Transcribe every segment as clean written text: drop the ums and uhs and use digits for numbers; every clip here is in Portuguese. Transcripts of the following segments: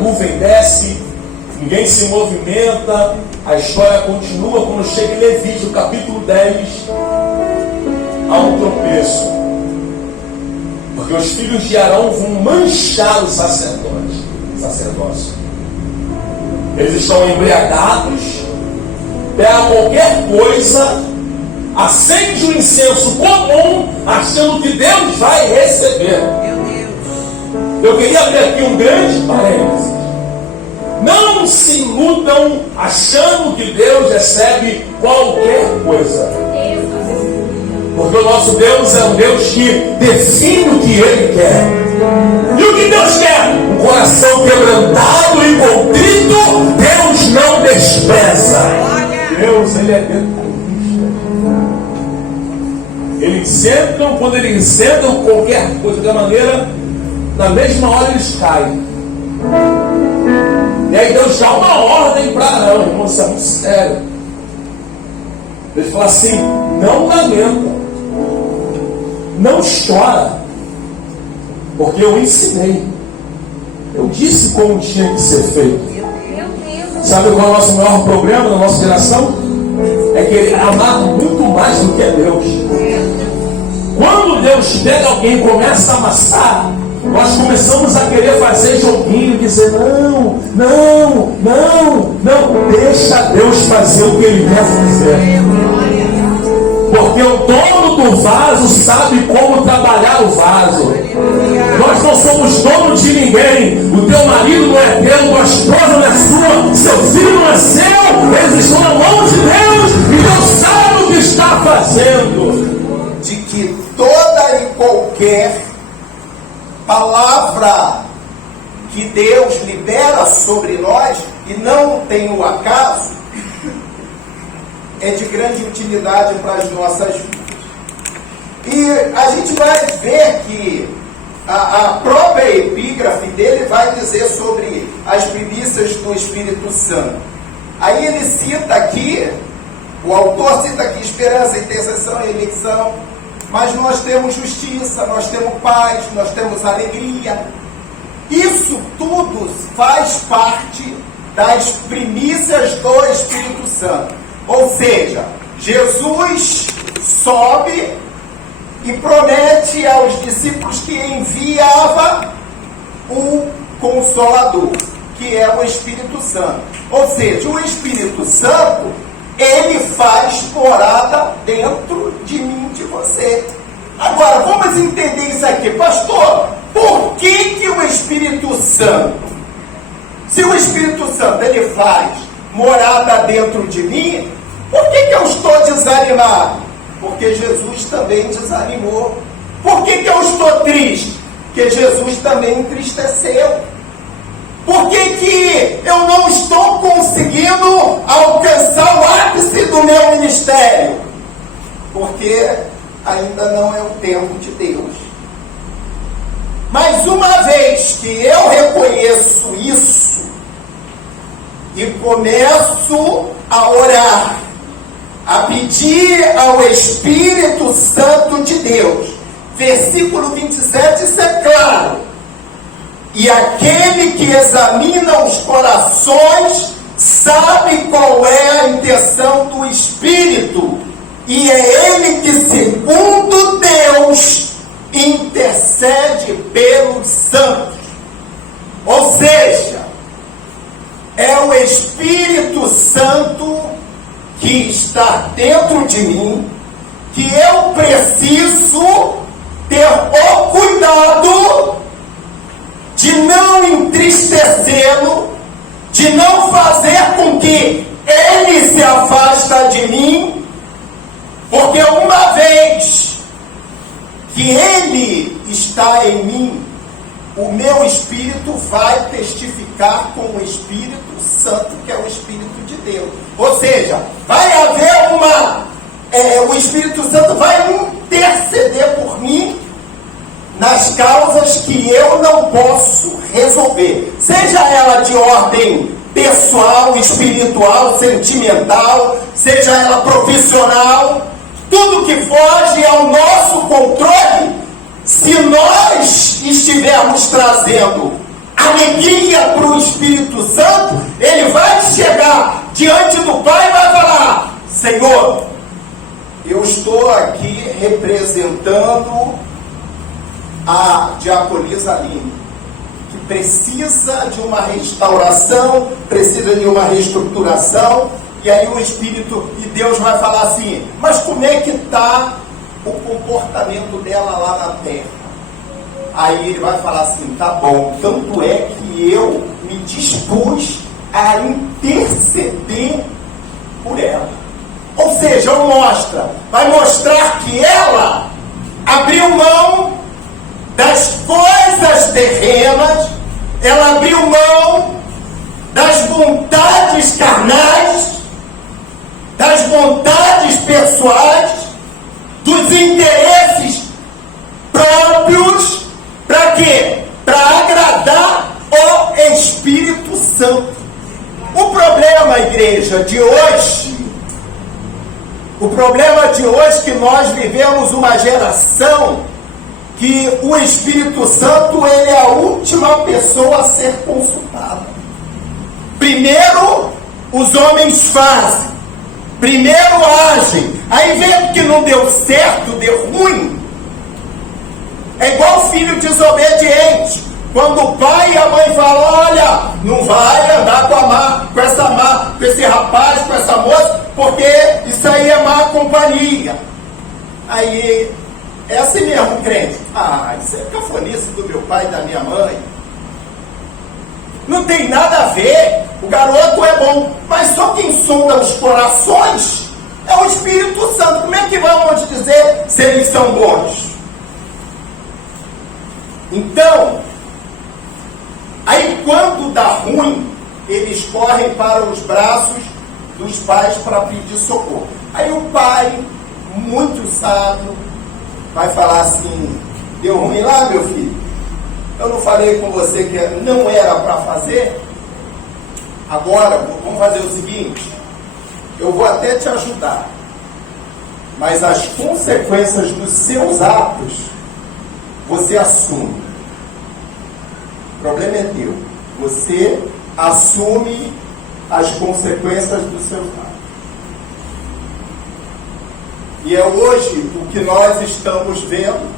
nuvem desce, ninguém se movimenta, a história continua. Quando chega em Levítico, capítulo 10, há um tropeço, porque os filhos de Arão vão manchar o sacerdócio. Eles estão embriagados, pegam qualquer coisa, acende o incenso comum, achando que Deus vai receber. Eu queria abrir aqui um grande parênteses. Não se iludam achando que Deus recebe qualquer coisa, porque o nosso Deus é um Deus que define o que Ele quer. E o que Deus quer? Um coração quebrantado e contrito, Deus não despreza. Deus, Ele é detalhista. Eles sentam, quando eles sentam qualquer coisa da maneira, na mesma hora eles caem. E aí Deus dá uma ordem para Arão, irmão, isso é muito sério. Ele fala assim: não lamenta, não chora, porque eu ensinei, eu disse como tinha que ser feito. Sabe qual é o nosso maior problema na nossa geração? É que ele é amado muito mais do que é Deus. Quando Deus pega alguém e começa a amassar, nós começamos a querer fazer joguinho, dizer não, deixa Deus fazer o que Ele quer fazer. Porque o dono do vaso sabe como trabalhar o vaso. Nós não somos donos de ninguém. O teu marido não é teu, tua esposa não é sua, seu filho não é seu. Eles estão na mão de Deus e Deus sabe o que está fazendo. De que toda e qualquer palavra que Deus libera sobre nós, e não tem o acaso, é de grande utilidade para as nossas vidas. E a gente vai ver que a própria epígrafe dele vai dizer sobre as primícias do Espírito Santo. Aí ele cita aqui, o autor cita aqui esperança, intercessão e eleição, mas nós temos justiça, nós temos paz, nós temos alegria. Isso tudo faz parte das primícias do Espírito Santo. Ou seja, Jesus sobe e promete aos discípulos que enviava o Consolador, que é o Espírito Santo. Ou seja, o Espírito Santo, ele faz morada dentro de mim, de você. Agora, vamos entender isso aqui. Pastor, por que o Espírito Santo, se o Espírito Santo ele faz morada dentro de mim, por que eu estou desanimado? Porque Jesus também desanimou. Por que eu estou triste? Porque Jesus também entristeceu. Por que eu não estou conseguindo alcançar o ápice do meu ministério? Porque ainda não é o tempo de Deus. Mas uma vez que eu reconheço isso e começo a orar, a pedir ao Espírito Santo de Deus, versículo 27, isso é claro: e aquele que examina os corações sabe qual é a intenção do Espírito, e é ele que, segundo Deus, intercede pelos santos. Ou seja, é o Espírito Santo que está dentro de mim, que eu preciso ter o cuidado de não entristecê-lo, de não fazer com que ele se afasta de mim, porque uma vez que ele está em mim, o meu espírito vai testificar com o Espírito Santo, que é o Espírito de Deus. Ou seja, vai haver o Espírito Santo vai interceder por mim nas causas que eu não posso resolver, seja ela de ordem pessoal, espiritual, sentimental, seja ela profissional, tudo que foge ao nosso controle. Se nós estivermos trazendo alegria para os Senhor, eu estou aqui representando a diaconisa Aline, que precisa de uma restauração, precisa de uma reestruturação, e aí o Espírito de Deus vai falar assim, mas como é que está o comportamento dela lá na terra? Aí ele vai falar assim, tá bom, tanto é que eu me dispus a interceder por ela. Ou seja, vai mostrar que ela abriu mão das coisas terrenas, ela abriu mão das vontades carnais, das vontades pessoais, dos interesses próprios, para quê? Para agradar o Espírito Santo. O problema, igreja, de hoje, é que nós vivemos uma geração que o Espírito Santo, ele é a última pessoa a ser consultada. Primeiro, os homens fazem. Primeiro agem. Aí vendo que não deu certo, deu ruim. É igual filho desobediente. Quando o pai e a mãe falam, olha, não vai andar com esse rapaz, com essa moça, porque isso aí é má companhia. Aí, é assim mesmo, crente. Isso é cafonice do meu pai e da minha mãe. Não tem nada a ver. O garoto é bom, mas só quem sonda os corações é o Espírito Santo. Como é que vamos dizer se eles são bons? Então, aí quando dá ruim, eles correm para os braços dos pais para pedir socorro. Aí o pai, muito sábio, vai falar assim, deu ruim lá, meu filho? Eu não falei com você que não era para fazer? Agora, vamos fazer o seguinte, eu vou até te ajudar, mas as consequências dos seus atos, você assume. O problema é teu. Você assume as consequências dos seus atos. E é hoje o que nós estamos vendo,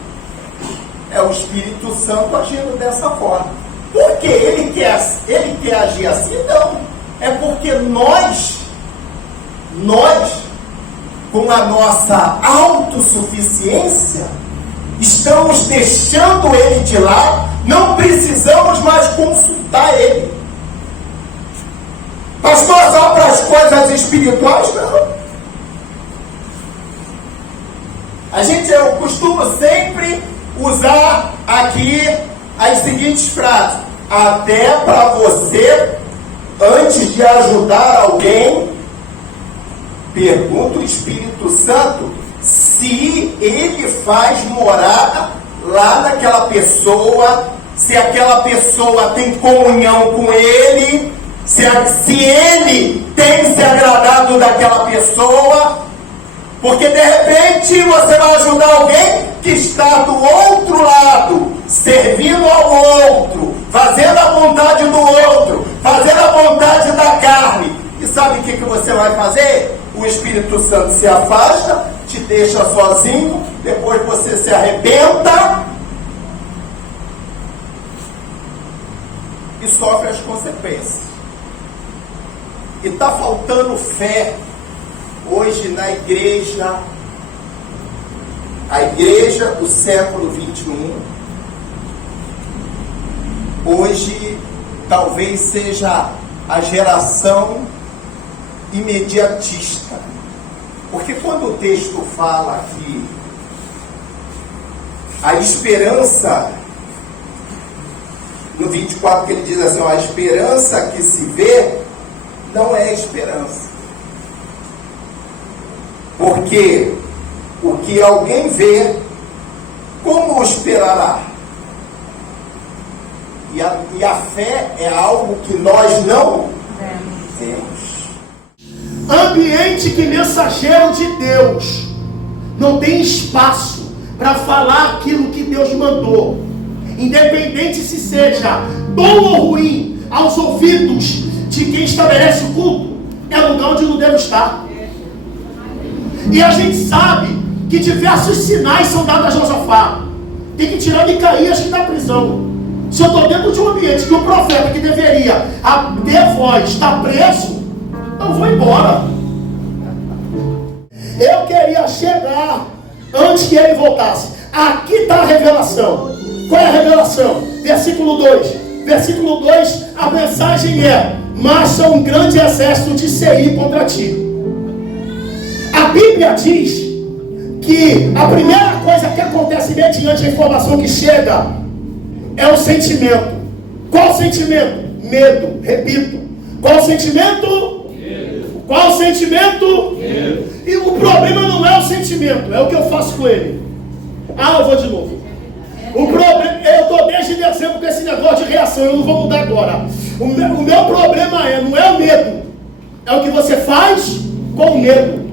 é o Espírito Santo agindo dessa forma. Por que ele quer agir assim? Não. É porque nós, com a nossa autossuficiência, estamos deixando ele de lado, não precisamos mais consultar ele. Pastor, só para as coisas espirituais? Não. Eu costumo sempre usar aqui as seguintes frases. Até para você, antes de ajudar alguém, pergunta o Espírito Santo se ele faz morada lá naquela pessoa, se aquela pessoa tem comunhão com ele, se ele tem se agradado daquela pessoa, porque de repente você vai ajudar alguém que está do outro lado, servindo ao outro, fazendo a vontade do outro, fazendo a vontade da carne. E sabe o que você vai fazer? O Espírito Santo se afasta, te deixa sozinho, depois você se arrebenta e sofre as consequências. E está faltando fé hoje na igreja, a igreja do século 21, hoje talvez seja a geração imediatista. Porque quando o texto fala que a esperança, no 24 que ele diz assim, a esperança que se vê não é esperança. Porque o que alguém vê, como o esperará? E a fé é algo que nós não temos. Ambiente que mensageiro de Deus não tem espaço para falar aquilo que Deus mandou, independente se seja bom ou ruim aos ouvidos de quem estabelece o culto, é lugar onde não deve estar. E a gente sabe que diversos sinais são dados a Josafá. Tem que tirar Micaías da prisão. Se eu estou dentro de um ambiente que o profeta que deveria ter voz está preso, eu vou embora. Eu queria chegar antes que ele voltasse. Aqui está a revelação. Qual é a revelação? Versículo 2. Versículo 2, a mensagem é: marcha um grande exército de Seir contra ti. A Bíblia diz que a primeira coisa que acontece mediante a informação que chega é o sentimento. Qual sentimento? Medo. Repito. Qual sentimento? Medo. Qual sentimento? Medo. E o problema não é o sentimento, é o que eu faço com ele. Eu vou de novo. O problema, eu estou desde dezembro com esse negócio de reação, eu não vou mudar agora. O meu problema não é o medo, é o que você faz com o medo.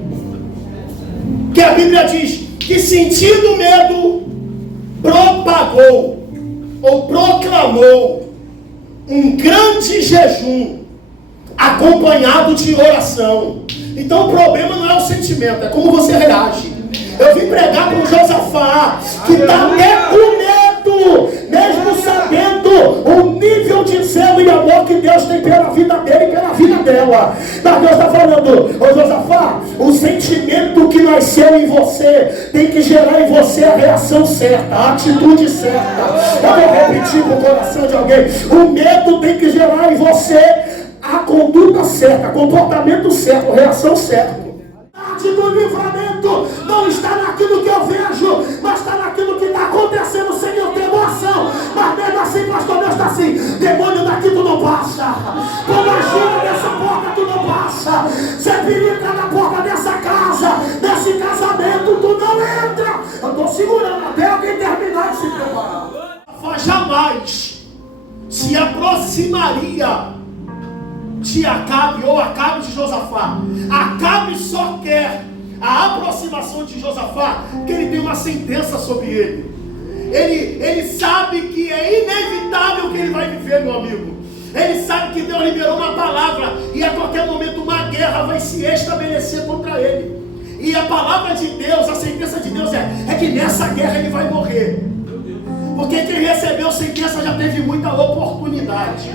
Que a Bíblia diz que, sentindo medo, propagou ou proclamou um grande jejum acompanhado de oração. Então o problema não é o sentimento, é como você reage. Eu vim pregar para o Josafá, que está até com medo, mesmo sabendo o nível de zelo e amor que Deus tem pela vida dele e pela vida dela. Mas Deus está falando: ô Josafá, o sentimento que nasceu em você tem que gerar em você a reação certa, a atitude certa. Eu vou repetir para o coração de alguém: o medo tem que gerar em você a conduta certa, comportamento certo, reação certa. Do livramento não está naquilo que eu vejo, mas está naquilo que está acontecendo sem eu ter noção. Mas mesmo assim, pastor, Deus está assim: demônio daqui tu não passa, pomagina dessa porta tu não passa, sepirica na porta dessa casa, desse casamento tu não entra. Eu estou segurando até alguém terminar de se preparar. Jamais se aproximaria de Acabe ou Acabe de Josafá. Acabe só quer a aproximação de Josafá porque ele tem uma sentença sobre ele. Ele sabe que é inevitável que ele vai viver, meu amigo. Ele sabe que Deus liberou uma palavra e a qualquer momento uma guerra vai se estabelecer contra ele. E a palavra de Deus, a sentença de Deus é que nessa guerra ele vai morrer. Porque quem recebeu sentença já teve muita oportunidade.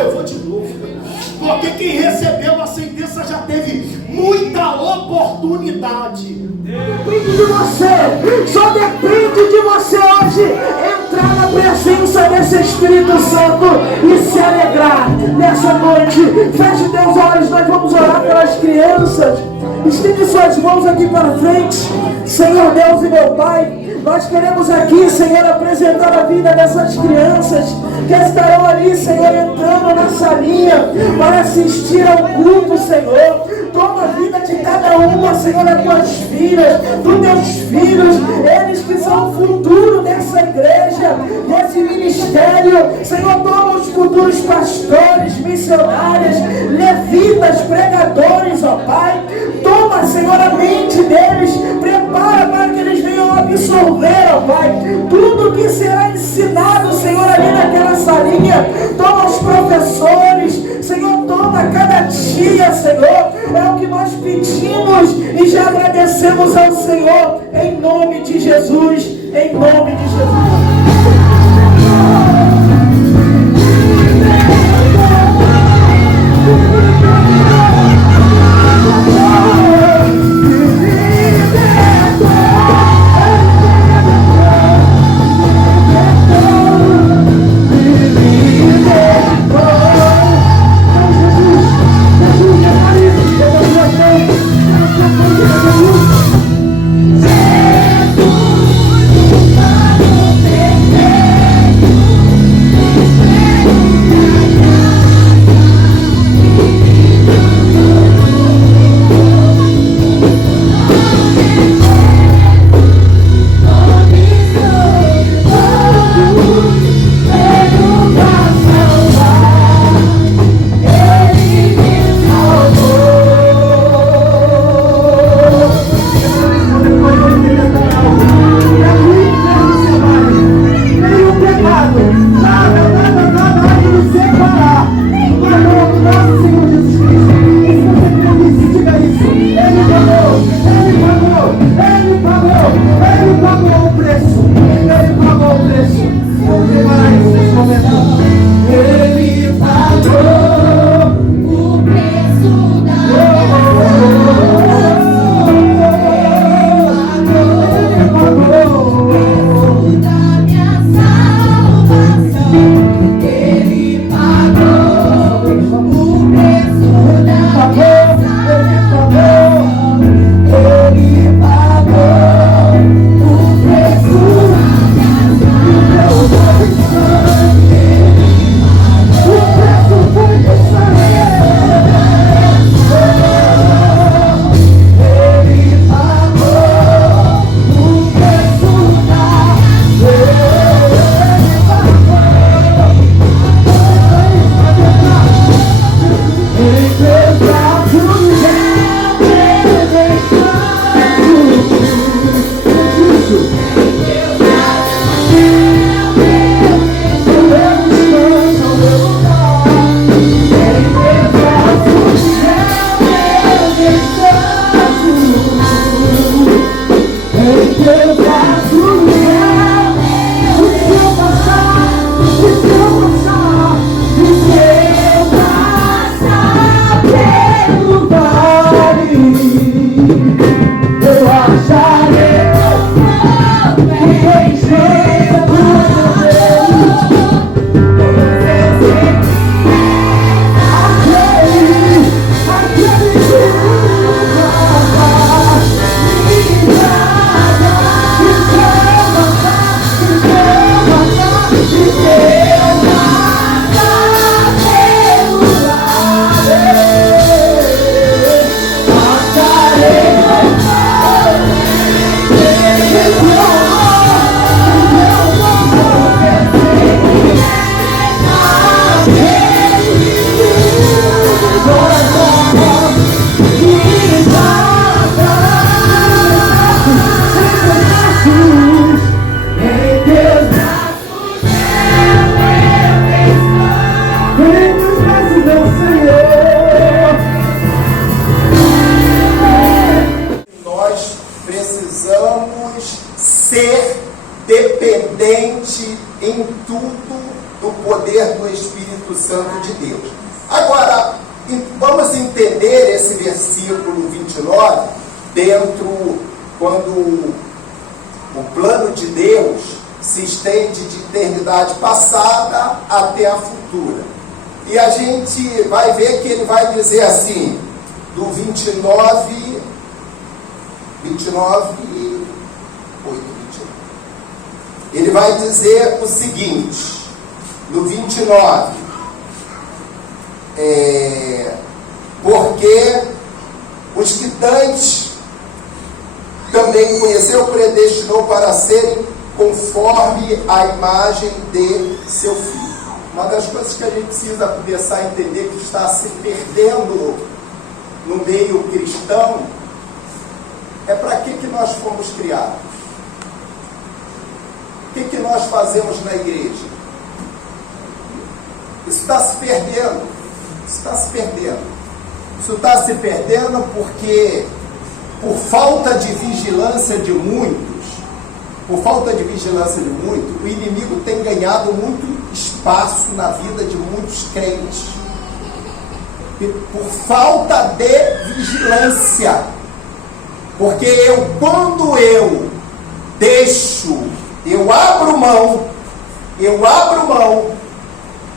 Eu vou de novo. Porque quem recebeu a sentença já teve muita oportunidade. Depende de você, só depende de você hoje entrar na presença desse Espírito Santo e se alegrar nessa noite. Feche teus olhos, nós vamos orar pelas crianças. Estende suas mãos aqui para frente. Senhor Deus e meu Pai, nós queremos aqui, Senhor, apresentar a vida dessas crianças que estarão ali, Senhor, entrando na salinha para assistir ao culto, Senhor. Toma a vida de cada uma, Senhor, das tuas filhas, dos teus filhos, eles que são o futuro dessa igreja, desse ministério. Senhor, toma os futuros pastores, missionários, levitas, pregadores, ó Pai. Toma, Senhor, a mente deles, prepara para que eles venham absorver, ó Pai, tudo que será ensinado, Senhor, ali naquela salinha. Toma os professores, Senhor, toma cada dia, Senhor. É o que nós pedimos e já agradecemos ao Senhor, em nome de Jesus, em nome de Jesus. Jesus, nos braços do Senhor. Nós precisamos ser dependente em tudo do poder do Espírito Santo de Deus. Agora, vamos entender esse versículo 29 dentro, quando o plano de Deus se estende de eternidade passada até a futura. E a gente vai ver que ele vai dizer assim, do 29 e 8, 29. Ele vai dizer o seguinte, no 29, porque os que dantes também conheceu, predestinou para serem conforme a imagem de seu Filho. Uma das coisas que a gente precisa começar a entender que está se perdendo no meio cristão é para que nós fomos criados. O que nós fazemos na igreja? Isso está se perdendo. Isso está se perdendo. Isso está se perdendo porque, por falta de vigilância de muitos, o inimigo tem ganhado muito espaço na vida de muitos crentes. E por falta de vigilância. Porque quando eu abro mão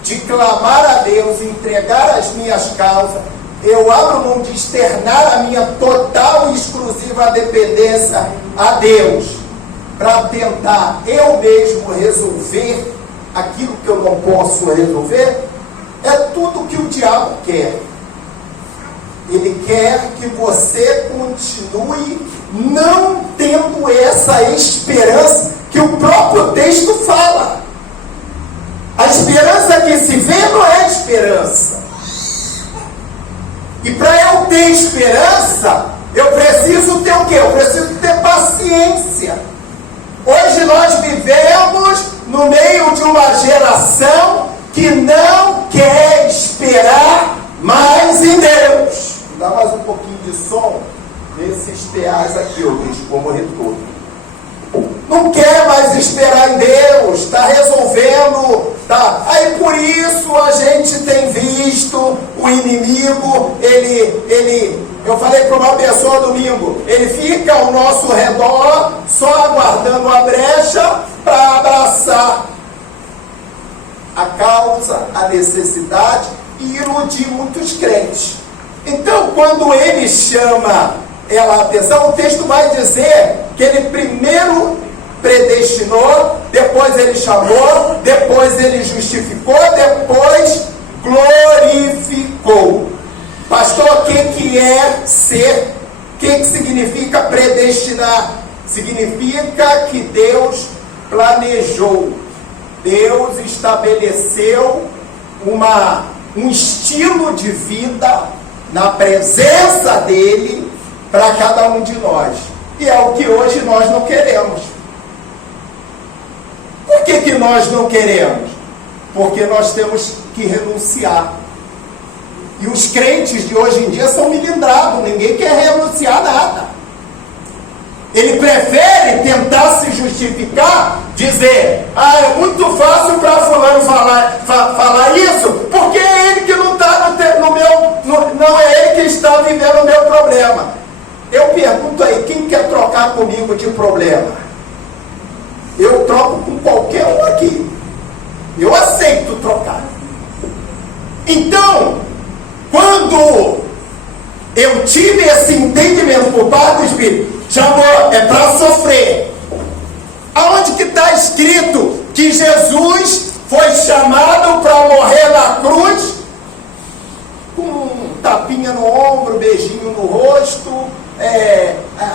de clamar a Deus, entregar as minhas causas, eu abro mão de externar a minha total e exclusiva dependência a Deus, para tentar eu mesmo resolver aquilo que eu não posso resolver, é tudo que o diabo quer. Ele quer que você continue não tendo essa esperança que o próprio texto fala. A esperança que se vê não é esperança. E para eu ter esperança, eu preciso ter o quê? Eu preciso ter paciência. Hoje nós vivemos no meio de uma geração que não quer esperar mais em Deus. Dá mais um pouquinho de som nesses PAs aqui, ô bicho, vou morrer todo. Não quer mais esperar em Deus, está resolvendo, tá? Aí por isso a gente tem visto o inimigo, eu falei para uma pessoa domingo, ele fica ao nosso redor, só aguardando a brecha para abraçar a causa, a necessidade e iludir muitos crentes. Então, quando ele chama ela a atenção, o texto vai dizer que ele primeiro predestinou, depois ele chamou, depois ele justificou, depois glorificou. Pastor, o que é ser? O que significa predestinar? Significa que Deus planejou, Deus estabeleceu um estilo de vida na presença dele para cada um de nós. E é o que hoje nós não queremos. Por que nós não queremos? Porque nós temos que renunciar. E os crentes de hoje em dia são melindrados, ninguém quer renunciar a nada. Ele prefere tentar se justificar, dizer, é muito fácil para fulano falar isso, porque é ele que não está não é ele que está vivendo o meu problema. Eu pergunto aí, quem quer trocar comigo de problema? Eu troco com qualquer um aqui. Eu aceito trocar. Então, quando eu tive esse entendimento por parte do Espírito, chamou, é para sofrer. Aonde que está escrito que Jesus foi chamado para morrer na cruz com um tapinha no ombro, beijinho no rosto,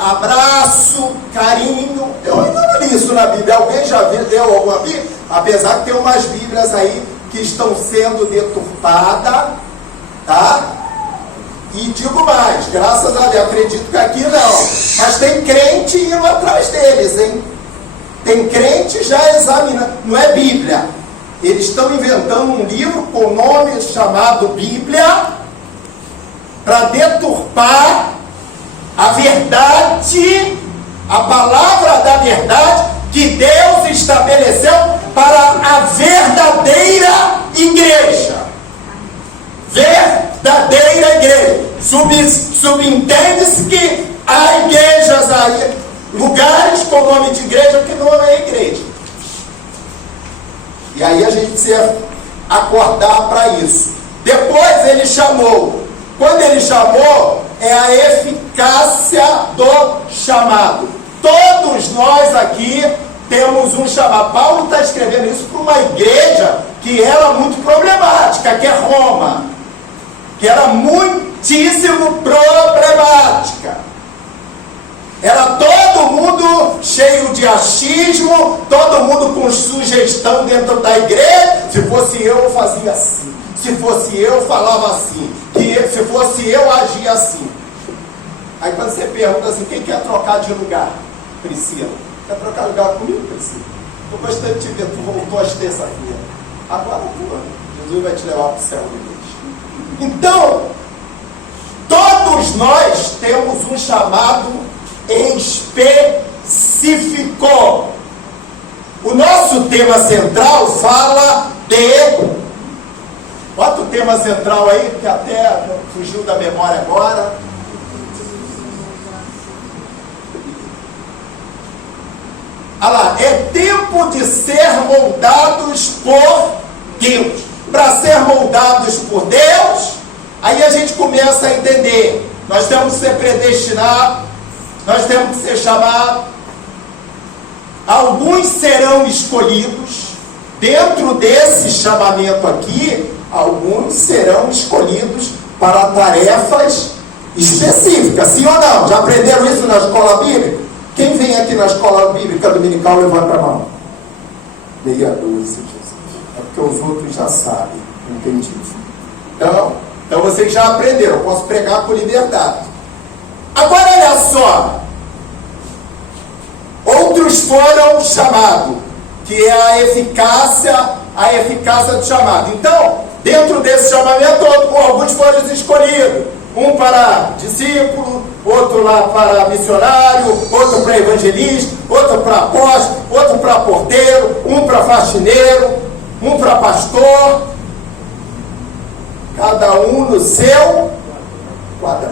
abraço, carinho? Eu ainda não li isso na Bíblia. Alguém já leu alguma Bíblia? Apesar que tem umas Bíblias aí que estão sendo deturpadas, tá? E digo mais, graças a Deus, acredito que aqui não, mas tem crente indo atrás deles, hein? Tem crente já examinando, não é Bíblia, eles estão inventando um livro com o nome chamado Bíblia para deturpar a verdade, a palavra da verdade que Deus estabeleceu para a verdadeira igreja. Verdadeira igreja. Subentende-se que há igrejas aí, lugares com nome de igreja que não é igreja. E aí a gente precisa acordar para isso. Depois ele chamou. Quando ele chamou, é a eficácia do chamado. Todos nós aqui temos um chamado. Paulo está escrevendo isso para uma igreja que era muito problemática, que é Roma. Que era muitíssimo problemática. Era todo mundo cheio de achismo, todo mundo com sugestão dentro da igreja. Se fosse eu fazia assim. Se fosse eu, falava assim. Se fosse eu, agia assim. Aí quando você pergunta assim, quem quer trocar de lugar? Priscila. Quer trocar lugar comigo, Priscila? Estou gostando de te ver, tu voltou às terça-feira. Agora tu, Jesus vai te levar para o céu depois. Então, todos nós temos um chamado específico. O nosso tema central fala de... Bota o tema central aí, que até fugiu da memória agora. Olha lá, é tempo de ser moldados por Deus. Para ser moldados por Deus, aí a gente começa a entender. Nós temos que ser predestinados, nós temos que ser chamados. Alguns serão escolhidos. Dentro desse chamamento aqui, alguns serão escolhidos para tarefas específicas. Sim ou não? Já aprenderam isso na escola bíblica? Quem vem aqui na escola bíblica dominical, levanta a mão. Meia dúzia, Jesus. É porque os outros já sabem. Entendi. Então vocês já aprenderam. Eu posso pregar com liberdade. Agora olha só. Outros foram chamados, que é a eficácia do chamado. Então, dentro desse chamamento, alguns foram escolhidos. Um para discípulo, outro lá para missionário, outro para evangelista, outro para apóstolo, outro para porteiro, um para faxineiro, um para pastor. Cada um no seu quadrado.